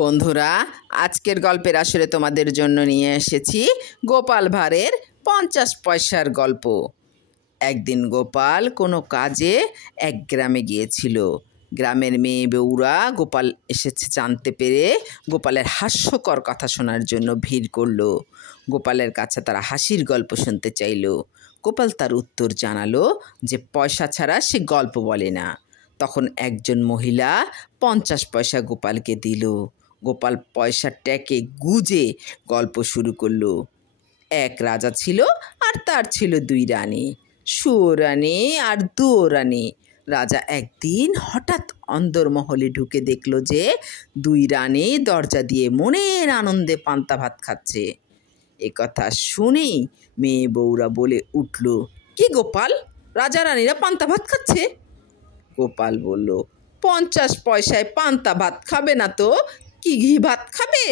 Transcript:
বন্ধুরা, আজকের গল্পের আসরে তোমাদের জন্য নিয়ে এসেছি গোপাল ভাঁড়ের ৫০ পয়সার গল্প। একদিন গোপাল কোনো কাজে এক গ্রামে গিয়েছিল। গ্রামের মেয়ে বউরা গোপাল এসেছে জানতে পেরে গোপালের হাস্যকর কথা শোনার জন্য ভিড় করলো। গোপালের কাছে তারা হাসির গল্প শুনতে চাইল। গোপাল তার উত্তর জানালো যে পয়সা ছাড়া সে গল্প বলে না। তখন একজন মহিলা ৫০ পয়সা গোপালকে দিল। গোপাল পয়সা ট্যাকে গুজে গল্প শুরু করলো। এক রাজা ছিল আর তার ছিল ২ রানী, সুরানী আর দুরানী। রাজা একদিন হঠাৎ অন্দরমহলে ঢুকে দেখল যে ২ রানী দরজা দিয়ে মনের আনন্দে পান্তা ভাত খাচ্ছে। এ কথা শুনেই মেয়ে বউরা বলে উঠল, কি গোপাল, রাজা রানীরা পান্তা ভাত খাচ্ছে? গোপাল বলল, ৫০ পয়সায় পান্তা ভাত খাবে না তো কি ঘি ভাত খাবে?